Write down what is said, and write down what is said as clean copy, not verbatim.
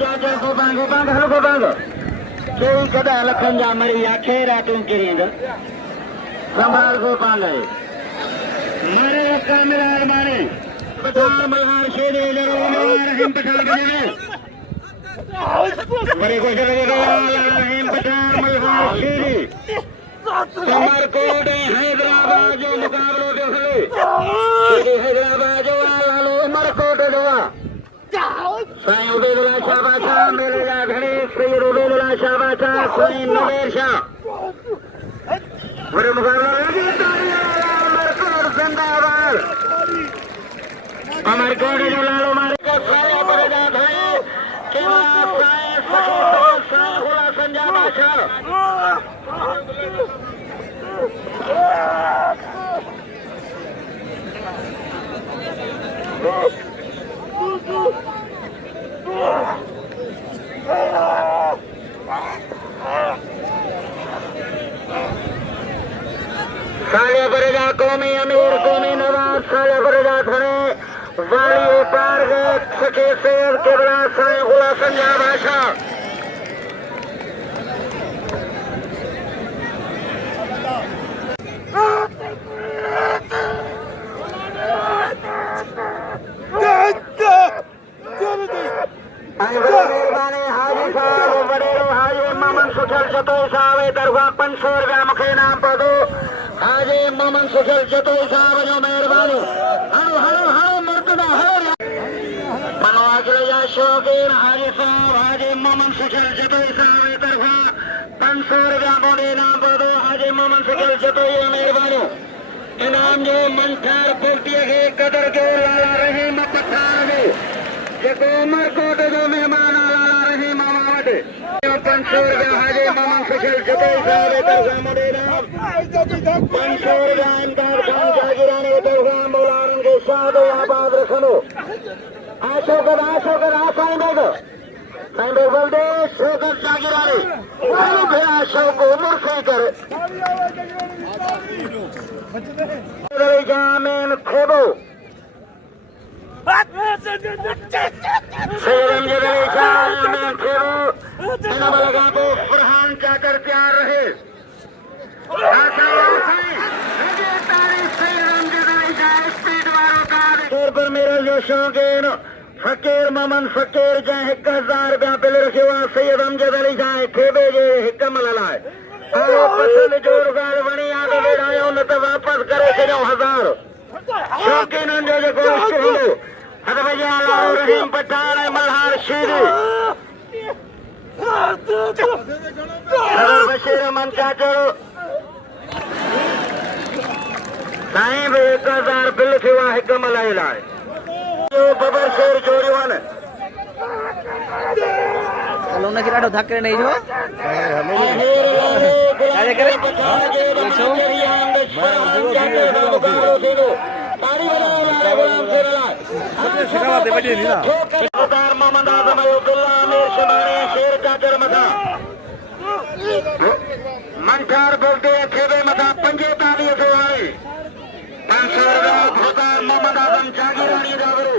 चाचा को बांग हलो को बांग केवी कदा लखन जा मरी आखे रातों किरींद संभाल को बांग मारे कामरार मारे पठान मल्हार शेरे रहीम पठान बने बड़े को रहीम पठान मल्हार शेरे उमरकोट हैदराबाद जो मुकाबलो देखले हैदराबाद जो लालो उमरकोट जोवा साईं उबैदुल्लाह शाह बादशाह मेरे जा घड़ी सैयद उबैदुल्लाह शाह बादशाह साईं नवेर शाह बड़े मुकाबला लगी तालियां उमरकोट जिंदाबाद उमरकोट जो लालो मारे को साया पर जा धरे केवला साईं सखी साईं हुआ संजा बादशाह साले बरेजा कौमी अमीर कौमी नवाब साले बरेजा थने वाली पार गए सके सैयद केवला साईं गुला संजा बादशाह मेहरबानी हाजी साहब वडेरो हाजी मोहम्मद सुखल जतोई साहब दरगाह 500 रुपया मुखे नाम पर दो हाजी मोहम्मद सुखल जतोई साहब जो मेहरबानी हलो हलो हलो मुर्तदा हलो मनवा के शौकीन हाजी साहब हाजी मोहम्मद सुखल जतोई साहब दरगाह 500 रुपया मुखे नाम पर दो हाजी मोहम्मद सुखल जतोई मेहरबानी इनाम जो मंठार पुलती के कदर के लाला रहीम पठान जेको उमरकोट जो मेहमान लाला रहीम मावट 500 रुपया हाजी मोहम्मद सुखल जतोई साहब दरगाह मदीना 500 रुपया इमदाद खान जागीरानी दरगाह मौलाना के शाद आबाद रखनो आशो कर साईं बेग बलदे शोकत जागीरानी वो भी आशो को मुर्फी कर जामेन खेबो सेरम जगह जामेन खेबो इनाम लगा को फरहान चाकर प्यार रहे पर मेरा जो शौकीन फकीर मोहम्मद फकीर जै 1000 रुपया बिल रखे हुआ सैयद अमजद अली जाए खेबे जे हिक मलाए पसंद जो रुगार बनी आगे बेड़ायो न तो वापस करे छो 1000 शौकीन जो जेको इश्क हूंदो हद भैया लाल रहीम पठान मल्हार शेरी बशीर मन चाचो साईं भी 1000 बिल थियो आहे हिक मलाई लाइ बबर शेर जोड़ियोन हलो न किराडो धाकरे नहीं जो काजे करे देखो शिकावत बड़ी नहीं ना सरदार मोहम्मद आजम अब्दुल्ला अमीर शमाने शेर चाचर मथा मंठार बोलते खेबे मथा पंजे ताली से आए 500 रुपया सरदार मोहम्मद आजम जागीरानी दावरी